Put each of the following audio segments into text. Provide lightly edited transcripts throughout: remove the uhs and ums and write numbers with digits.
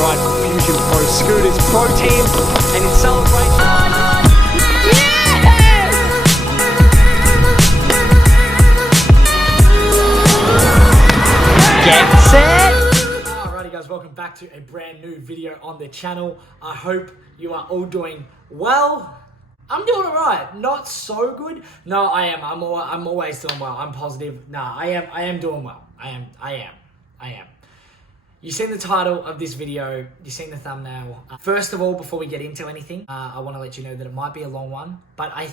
ride for Fusion Pro Scooters Pro Team, and in celebration... Get set! Alrighty guys, welcome back to a brand new video on the channel. I hope you are all doing well. I'm doing alright, not so good. No, I am. I'm always doing well. I'm positive. Nah, I am doing well. I am. You've seen the title of this video, you've seen the thumbnail. First of all, before we get into anything, I want to let you know that it might be a long one, but I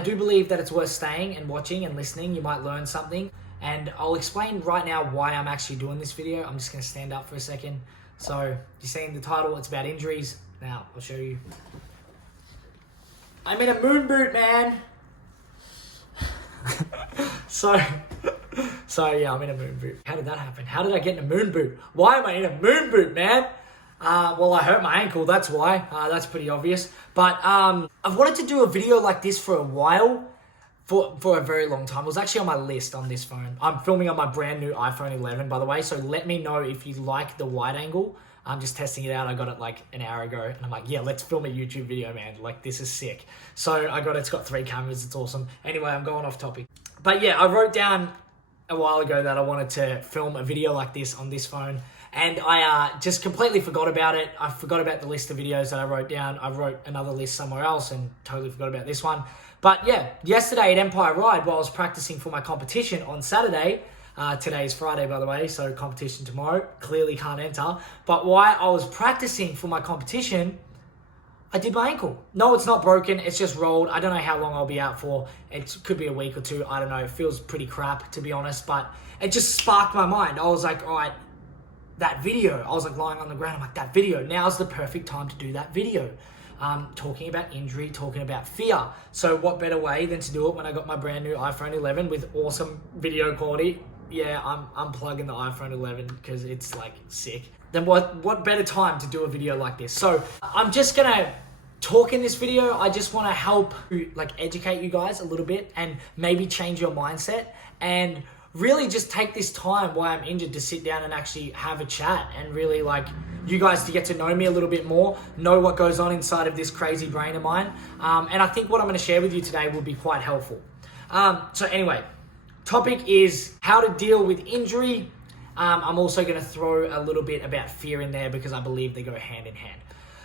do believe that it's worth staying and watching and listening. You might learn something. And I'll explain right now why I'm actually doing this video. I'm just going to stand up for a second. So, you're seeing the title, it's about injuries. Now, I'll show you. I'm in a moon boot, man. So yeah, I'm in a moon boot. How did that happen? How did I get in a moon boot? Why am I in a moon boot, man? Well, I hurt my ankle, that's why. That's pretty obvious. But I've wanted to do a video like this for a while. For a very long time. It was actually on my list on this phone. I'm filming on my brand new iPhone 11, by the way, so let me know if you like the wide angle. I'm just testing it out. I got it like an hour ago, and I'm like, yeah, let's film a YouTube video, man. Like, this is sick. So it's got 3 cameras. It's awesome. Anyway, I'm going off topic. But yeah, I wrote down a while ago that I wanted to film a video like this on this phone, and I just completely forgot about it. I forgot about the list of videos that I wrote down. I wrote another list somewhere else and totally forgot about this one. But yeah, yesterday at Empire Ride, while I was practicing for my competition on Saturday, today's Friday, by the way, so competition tomorrow, clearly can't enter. But while I was practicing for my competition, I did my ankle. No, it's not broken, it's just rolled. I don't know how long I'll be out for. It could be a week or 2, I don't know. It feels pretty crap, to be honest, but it just sparked my mind. I was like, all right, that video. I was like lying on the ground, I'm like, that video, now's the perfect time to do that video. Talking about injury, talking about fear. So what better way than to do it when I got my brand new iPhone 11 with awesome video quality. Yeah, I'm plugging the iPhone 11 because it's like sick. Then what better time to do a video like this? So I'm just gonna talk in this video. I just want to help like educate you guys a little bit and maybe change your mindset and really just take this time while I'm injured to sit down and actually have a chat and really like you guys to get to know me a little bit more, know what goes on inside of this crazy brain of mine. And I think what I'm going to share with you today will be quite helpful. So anyway, topic is how to deal with injury. I'm also going to throw a little bit about fear in there because I believe they go hand in hand.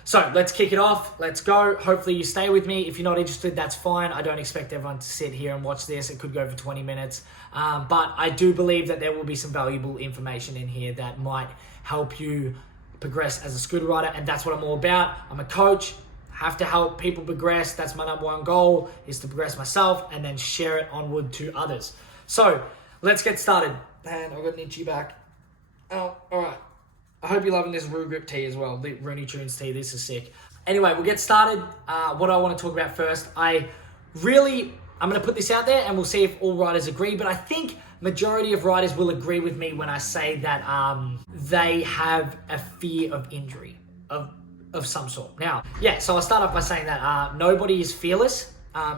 So let's kick it off. Let's go. Hopefully you stay with me. If you're not interested, that's fine. I don't expect everyone to sit here and watch this. It could go for 20 minutes. But I do believe that there will be some valuable information in here that might help you progress as a scooter rider. And that's what I'm all about. I'm a coach. Have to help people progress. That's my #1 goal, is to progress myself and then share it onward to others. So let's get started. Man, I've got an itchy back. Oh, all right. I hope you're loving this Roo Grip tee as well, the Rooney Tunes tee. This is sick. Anyway, we'll get started. What I want to talk about first, I'm going to put this out there and we'll see if all riders agree, but I think majority of riders will agree with me when I say that they have a fear of injury of some sort. Now, yeah, so I'll start off by saying that nobody is fearless.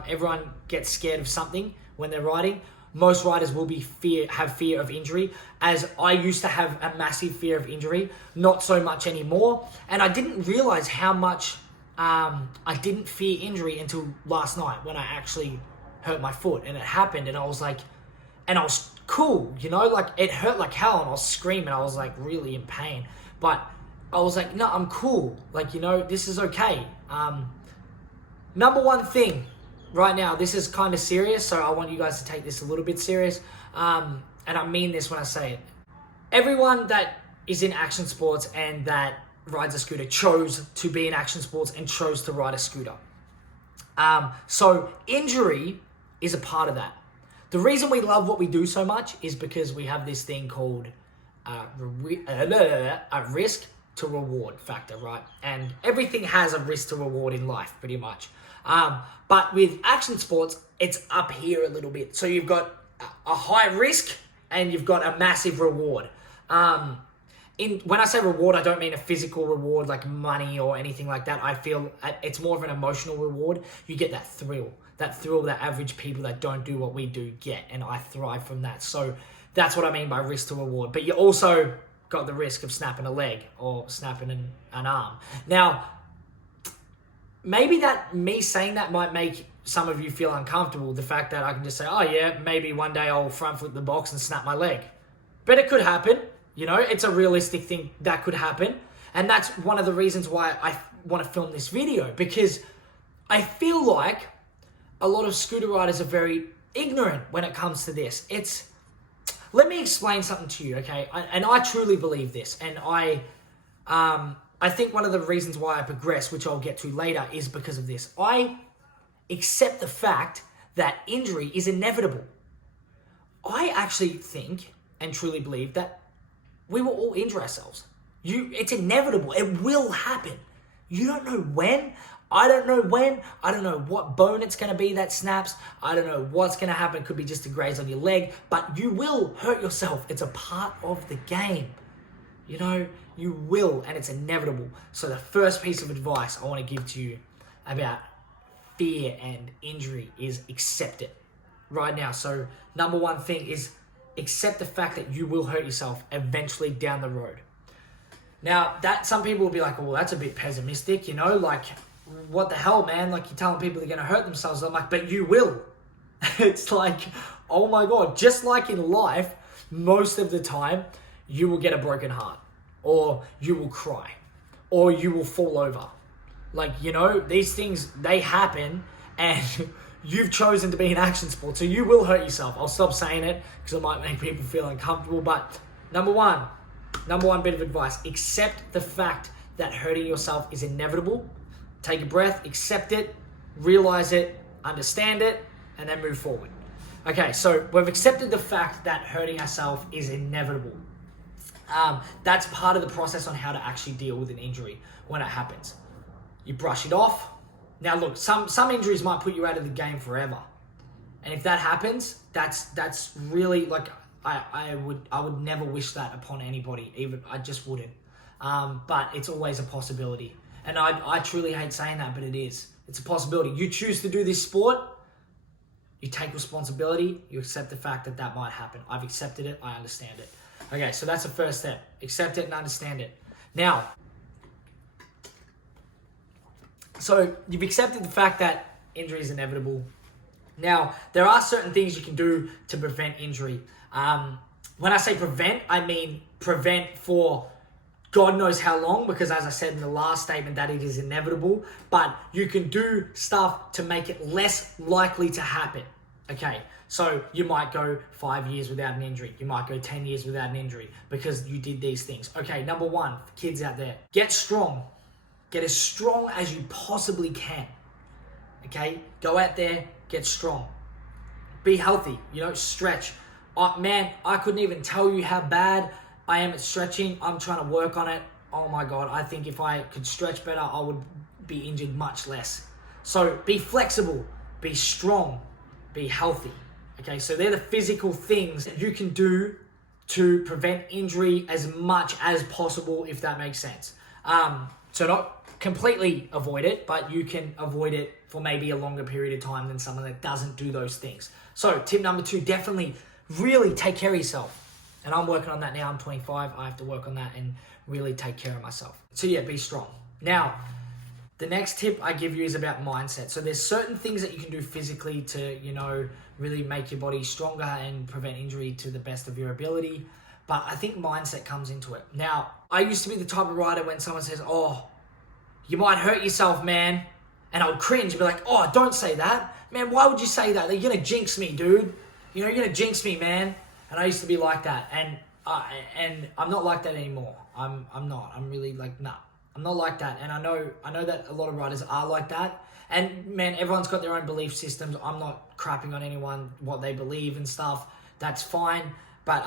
Everyone gets scared of something when they're riding. Most riders will have fear of injury, as I used to have a massive fear of injury, not so much anymore. And I didn't realize how much I didn't fear injury until last night when I actually hurt my foot and it happened and I was like, and I was cool, you know, like it hurt like hell and I was screaming, I was like really in pain, but I was like, no, I'm cool. Like, you know, this is okay. #1 thing. Right now, this is kind of serious, so I want you guys to take this a little bit serious. And I mean this when I say it. Everyone that is in action sports and that rides a scooter chose to be in action sports and chose to ride a scooter. So injury is a part of that. The reason we love what we do so much is because we have this thing called a risk to reward factor, right? And everything has a risk to reward in life, pretty much. But with action sports, it's up here a little bit. So you've got a high risk and you've got a massive reward. When I say reward, I don't mean a physical reward like money or anything like that. I feel it's more of an emotional reward. You get that thrill that average people that don't do what we do get, and I thrive from that. So that's what I mean by risk to reward. But you also got the risk of snapping a leg or snapping an arm. Now, maybe that me saying that might make some of you feel uncomfortable. The fact that I can just say, oh yeah, maybe one day I'll front flip the box and snap my leg. But it could happen. You know, it's a realistic thing that could happen. And that's one of the reasons why I want to film this video, because I feel like a lot of scooter riders are very ignorant when it comes to this. Let me explain something to you, okay? And I truly believe this. And I think one of the reasons why I progress, which I'll get to later, is because of this. I accept the fact that injury is inevitable. I actually think and truly believe that we will all injure ourselves. It's inevitable. It will happen. You don't know when. I don't know when. I don't know what bone it's going to be that snaps. I don't know what's going to happen. It could be just a graze on your leg, but you will hurt yourself. It's a part of the game. You know, you will, and it's inevitable. So the first piece of advice I want to give to you about fear and injury is accept it right now. So number one thing is accept the fact that you will hurt yourself eventually down the road. Now, that some people will be like, well, that's a bit pessimistic, you know, like, what the hell, man? Like, you're telling people they're going to hurt themselves. I'm like, but you will. It's like, oh my God. Just like in life, most of the time, you will get a broken heart, or you will cry, or you will fall over. Like, you know, these things, they happen, and you've chosen to be an action sport, so you will hurt yourself. I'll stop saying it because it might make people feel uncomfortable, but number one bit of advice, accept the fact that hurting yourself is inevitable. Take a breath, accept it, realize it, understand it, and then move forward. Okay, so we've accepted the fact that hurting ourselves is inevitable. That's part of the process on how to actually deal with an injury when it happens. You brush it off. Now look, some injuries might put you out of the game forever. And if that happens, that's really, like, I would never wish that upon anybody. Even I just wouldn't. But it's always a possibility. And I truly hate saying that, but it is. It's a possibility. You choose to do this sport, you take responsibility, you accept the fact that that might happen. I've accepted it, I understand it. Okay, so that's the first step. Accept it and understand it. Now, so you've accepted the fact that injury is inevitable. Now, there are certain things you can do to prevent injury. When I say prevent, I mean prevent for God knows how long, because as I said in the last statement that it is inevitable, but you can do stuff to make it less likely to happen. Okay, so you might go 5 years without an injury. You might go 10 years without an injury because you did these things. Okay, number one, for kids out there, get strong. Get as strong as you possibly can. Okay, go out there, get strong. Be healthy, you know, stretch. Man, I couldn't even tell you how bad I am at stretching. I'm trying to work on it. Oh my God, I think if I could stretch better, I would be injured much less. So be flexible, be strong, be healthy. Okay, so they're the physical things that you can do to prevent injury as much as possible, if that makes sense. So not completely avoid it, but you can avoid it for maybe a longer period of time than someone that doesn't do those things. So tip number two, definitely really take care of yourself. And I'm working on that now. I'm 25. I have to work on that and really take care of myself. So yeah, be strong. Now, the next tip I give you is about mindset. So there's certain things that you can do physically to, you know, really make your body stronger and prevent injury to the best of your ability. But I think mindset comes into it. Now, I used to be the type of rider when someone says, oh, you might hurt yourself, man. And I would cringe and be like, oh, don't say that. Man, why would you say that? You're going to jinx me, dude. You know, you're going to jinx me, man. And I used to be like that, and I'm not like that anymore. I'm not. I'm really like, nah, I'm not like that. And I know that a lot of riders are like that. And man, everyone's got their own belief systems. I'm not crapping on anyone, what they believe and stuff. That's fine. But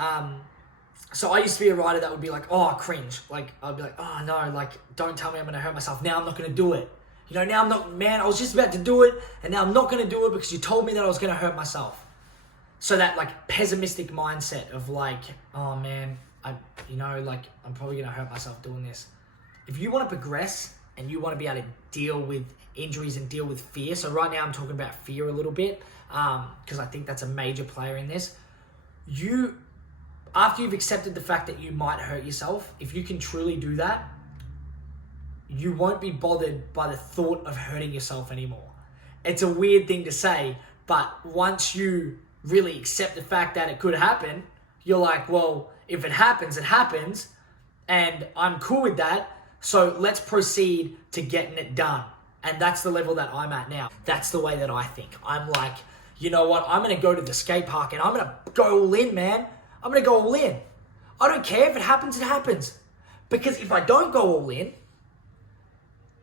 so I used to be a rider that would be like, oh, cringe. Like I'd be like, oh no, like don't tell me I'm gonna hurt myself. Now I'm not gonna do it. You know, now I'm not. Man, I was just about to do it, and now I'm not gonna do it because you told me that I was gonna hurt myself. So that like pessimistic mindset of like, oh man, I'm probably gonna hurt myself doing this. If you want to progress and you want to be able to deal with injuries and deal with fear, so right now I'm talking about fear a little bit, because I think that's a major player in this. after you've accepted the fact that you might hurt yourself, if you can truly do that, you won't be bothered by the thought of hurting yourself anymore. It's a weird thing to say, but once you really accept the fact that it could happen, you're like, well, if it happens, it happens, and I'm cool with that, so let's proceed to getting it done. And that's the level that I'm at now. That's the way that I think. I'm like, you know what? I'm going to go to the skate park and I'm going to go all in, man. I'm going to go all in. I don't care if it happens, it happens. Because if I don't go all in,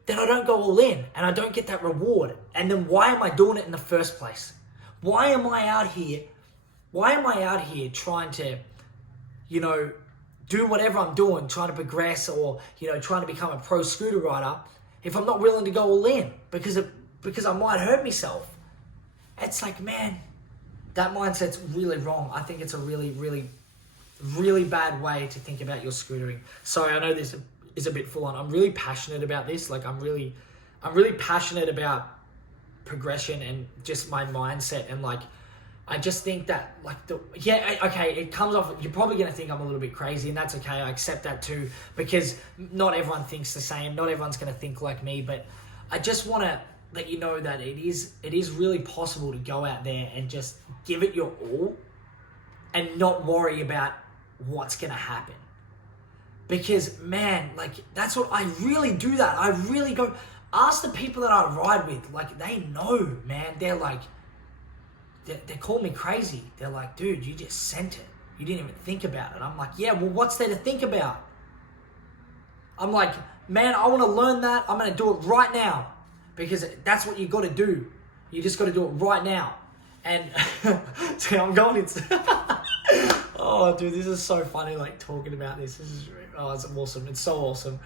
then I don't go all in and I don't get that reward. And then why am I doing it in the first place? Why am I out here trying to, do whatever I'm doing, trying to progress or, trying to become a pro scooter rider if I'm not willing to go all in because I might hurt myself? It's like, man, that mindset's really wrong. I think it's a really, really, really bad way to think about your scootering. Sorry, I know this is a bit full on. I'm really passionate about this. Like, I'm really passionate about progression and just my mindset. And like, I just think that it comes off, you're probably going to think I'm a little bit crazy, and that's okay. I accept that too, because not everyone thinks the same. Not everyone's going to think like me, but I just want to let you know that it is really possible to go out there and just give it your all and not worry about what's going to happen. Because, man, like, that's what I really do that. I really go, ask the people that I ride with, like, they know, man. They're like, they call me crazy. They're like, dude, you just sent it. You didn't even think about it. I'm like, yeah, well, what's there to think about? I'm like, man, I want to learn that. I'm going to do it right now. Because that's what you got to do. You just got to do it right now. And see, I'm going into... Oh, dude, this is so funny, like, talking about this. It's awesome. It's so awesome.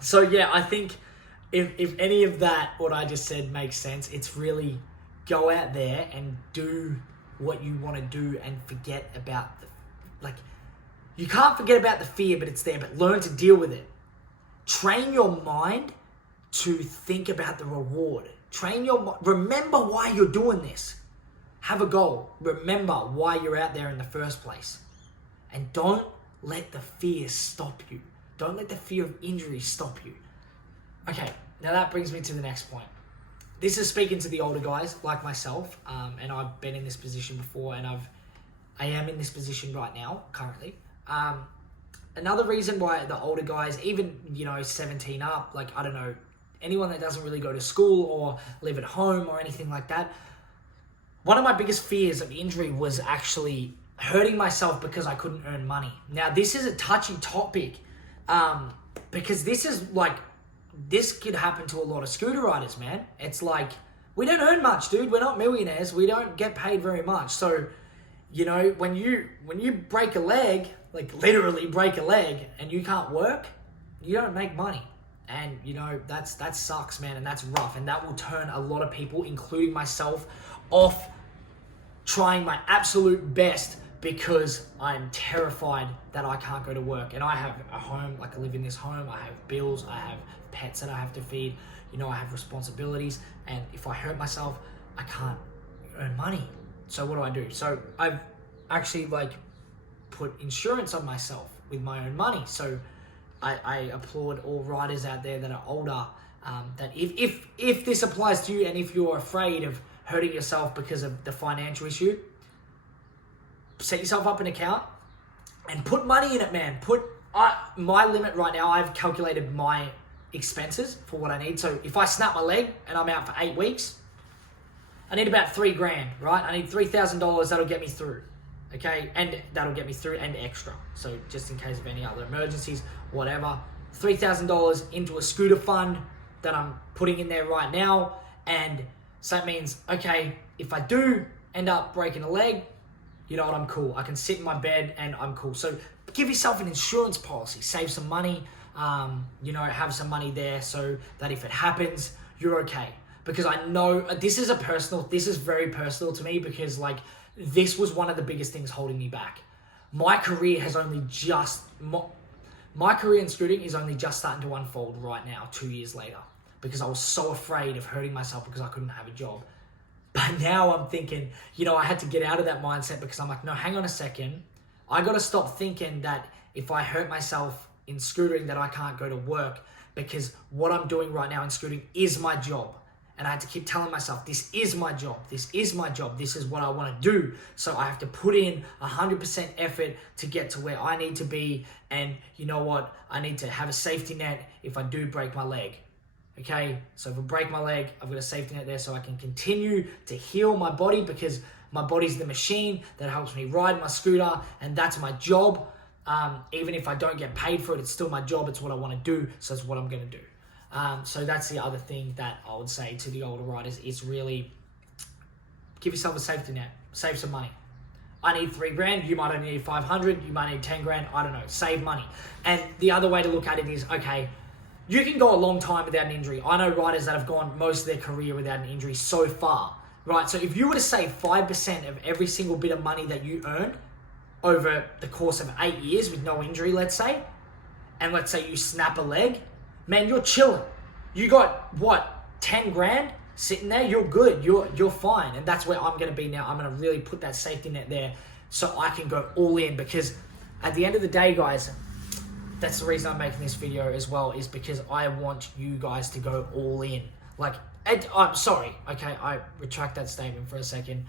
So, yeah, I think if any of that, what I just said, makes sense, it's really go out there and do what you want to do and forget about you can't forget about the fear, but it's there, but learn to deal with it. Train your mind to think about the reward. Remember why you're doing this. Have a goal. Remember why you're out there in the first place. And don't let the fear stop you. Don't let the fear of injury stop you. Okay, now that brings me to the next point. This is speaking to the older guys like myself, and I've been in this position before, and I am in this position right now, currently. Another reason why the older guys, even, 17 up, like, I don't know, anyone that doesn't really go to school or live at home or anything like that, one of my biggest fears of injury was actually hurting myself because I couldn't earn money. Now, this is a touchy topic, because this could happen to a lot of scooter riders, man. It's like, we don't earn much, dude. We're not millionaires. We don't get paid very much. So, when you break a leg, like literally break a leg, and you can't work, you don't make money. And, that sucks, man, and that's rough. And that will turn a lot of people, including myself, off trying my absolute best because I'm terrified that I can't go to work. And I have a home, like I live in this home, I have bills, I have pets that I have to feed, I have responsibilities. And if I hurt myself, I can't earn money. So what do? So I've actually put insurance on myself with my own money. So I applaud all riders out there that are older, that if this applies to you, and if you're afraid of hurting yourself because of the financial issue, set yourself up an account and put money in it, man. My limit right now, I've calculated my expenses for what I need. So if I snap my leg and I'm out for 8 weeks, I need about $3,000, right? I need $3,000. That'll get me through. Okay, and that'll get me through and extra. So just in case of any other emergencies, whatever. $3,000 into a scooter fund that I'm putting in there right now. And so that means, okay, if I do end up breaking a leg, you know what, I'm cool. I can sit in my bed and I'm cool. So give yourself an insurance policy. Save some money, have some money there so that if it happens, you're okay. Because I know this is very personal to me, because this was one of the biggest things holding me back. My career in scooting is only just starting to unfold right now, 2 years later, because I was so afraid of hurting myself because I couldn't have a job. But now I'm thinking, I had to get out of that mindset, because I'm like, no, hang on a second. I got to stop thinking that if I hurt myself in scootering that I can't go to work, because what I'm doing right now in scootering is my job. And I had to keep telling myself, this is my job. This is my job. This is what I want to do. So I have to put in 100% effort to get to where I need to be. And you know what? I need to have a safety net if I do break my leg. Okay? So if I break my leg, I've got a safety net there so I can continue to heal my body, because my body's the machine that helps me ride my scooter, and that's my job. Even if I don't get paid for it, it's still my job. It's what I want to do. So it's what I'm going to do. So that's the other thing that I would say to the older riders is really give yourself a safety net, save some money. I need $3,000, you might only need 500, you might need 10 grand, I don't know, save money. And the other way to look at it is, okay, you can go a long time without an injury. I know riders that have gone most of their career without an injury so far, right? So if you were to save 5% of every single bit of money that you earned over the course of 8 years with no injury, let's say, and let's say you snap a leg, man, you're chilling. You got, what, 10 grand sitting there? You're good. You're fine. And that's where I'm going to be now. I'm going to really put that safety net there so I can go all in, because at the end of the day, guys, that's the reason I'm making this video as well, is because I want you guys to go all in. Like, I'm sorry. Okay, I retract that statement for a second.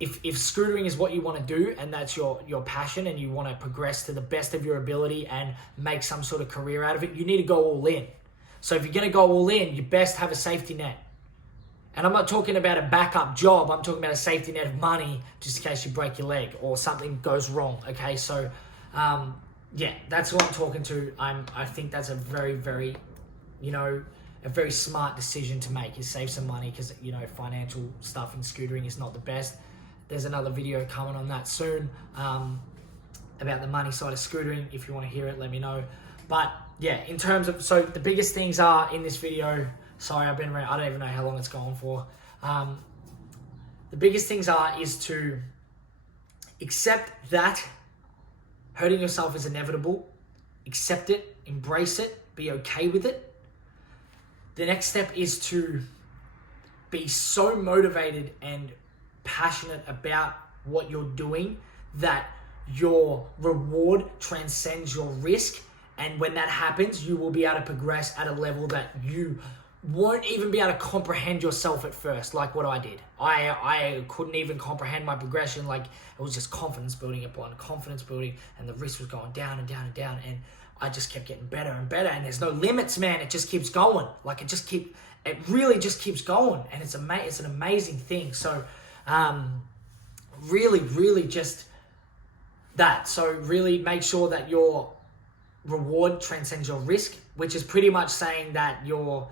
If scootering is what you want to do and that's your passion and you want to progress to the best of your ability and make some sort of career out of it, you need to go all in. So if you're going to go all in, you best have a safety net. And I'm not talking about a backup job. I'm talking about a safety net of money just in case you break your leg or something goes wrong. Okay, so yeah, that's what I'm talking to. I think that's a very, very, a very smart decision to make, is save some money, because, financial stuff in scootering is not the best. There's another video coming on that soon about the money side of scootering. If you want to hear it, let me know. But yeah, in terms of, so the biggest things are in this video, sorry, I've been around, I don't even know how long it's gone for. The biggest things is to accept that hurting yourself is inevitable. Accept it, embrace it, be okay with it. The next step is to be so motivated and passionate about what you're doing that your reward transcends your risk. And when that happens, you will be able to progress at a level that you won't even be able to comprehend yourself at first, like what I did. I couldn't even comprehend my progression. Like, it was just confidence building upon confidence building, and the risk was going down and down and down, and I just kept getting better and better, and there's no limits, man. It just keeps going. Like, it really just keeps going, and it's an amazing thing. So, really just that. So really make sure that your reward transcends your risk, which is pretty much saying that your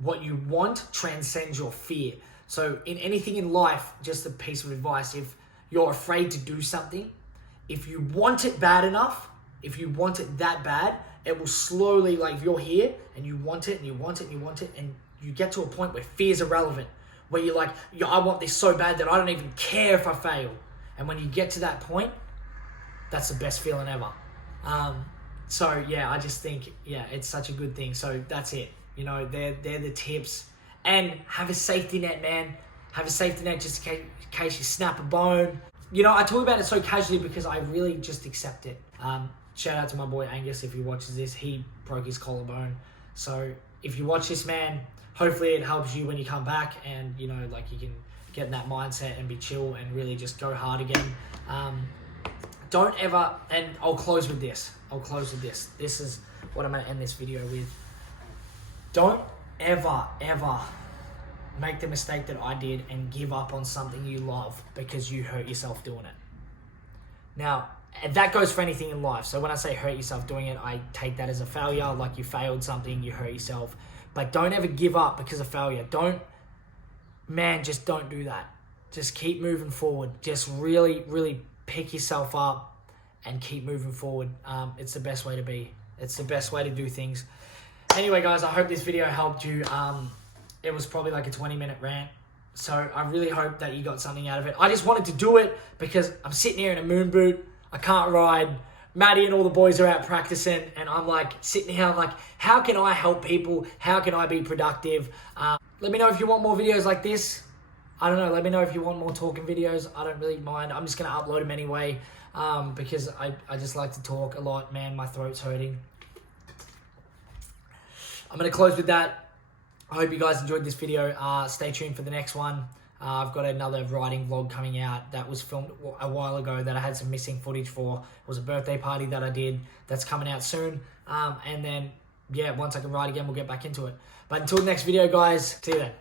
what you want transcends your fear. So in anything in life, just a piece of advice, if you're afraid to do something, if you want it bad enough, if you want it that bad, it will slowly, like, if you're here and you want it and you want it and you want it, and you get to a point where fear's irrelevant, where you're like, I want this so bad that I don't even care if I fail. And when you get to that point, that's the best feeling ever. So yeah, I just think, it's such a good thing. So that's it. They're the tips. And have a safety net, man. Have a safety net just in case you snap a bone. I talk about it so casually because I really just accept it. Shout out to my boy Angus if he watches this. He broke his collarbone. So if you watch this, man, hopefully it helps you when you come back, and you can get in that mindset and be chill and really just go hard again. Don't ever, and I'll close with this. This is what I'm going to end this video with. Don't ever make the mistake that I did and give up on something you love because you hurt yourself doing it. Now, that goes for anything in life. So when I say hurt yourself doing it, I take that as a failure, like you failed something, you hurt yourself. But don't ever give up because of failure. Just don't do that. Just keep moving forward. Just really pick yourself up and keep moving forward. It's the best way to be. It's the best way to do things. Anyway, guys, I hope this video helped you. It was probably like a 20-minute rant. So I really hope that you got something out of it. I just wanted to do it because I'm sitting here in a moon boot. I can't ride. Maddie and all the boys are out practicing, and I'm like sitting here, I'm like, how can I help people? How can I be productive? Let me know if you want more videos like this. I don't know. Let me know if you want more talking videos. I don't really mind. I'm just going to upload them anyway because I just like to talk a lot. Man, my throat's hurting. I'm going to close with that. I hope you guys enjoyed this video. Stay tuned for the next one. I've got another writing vlog coming out that was filmed a while ago that I had some missing footage for. It was a birthday party that I did that's coming out soon. And then, yeah, once I can write again, we'll get back into it. But until the next video, guys, see you then.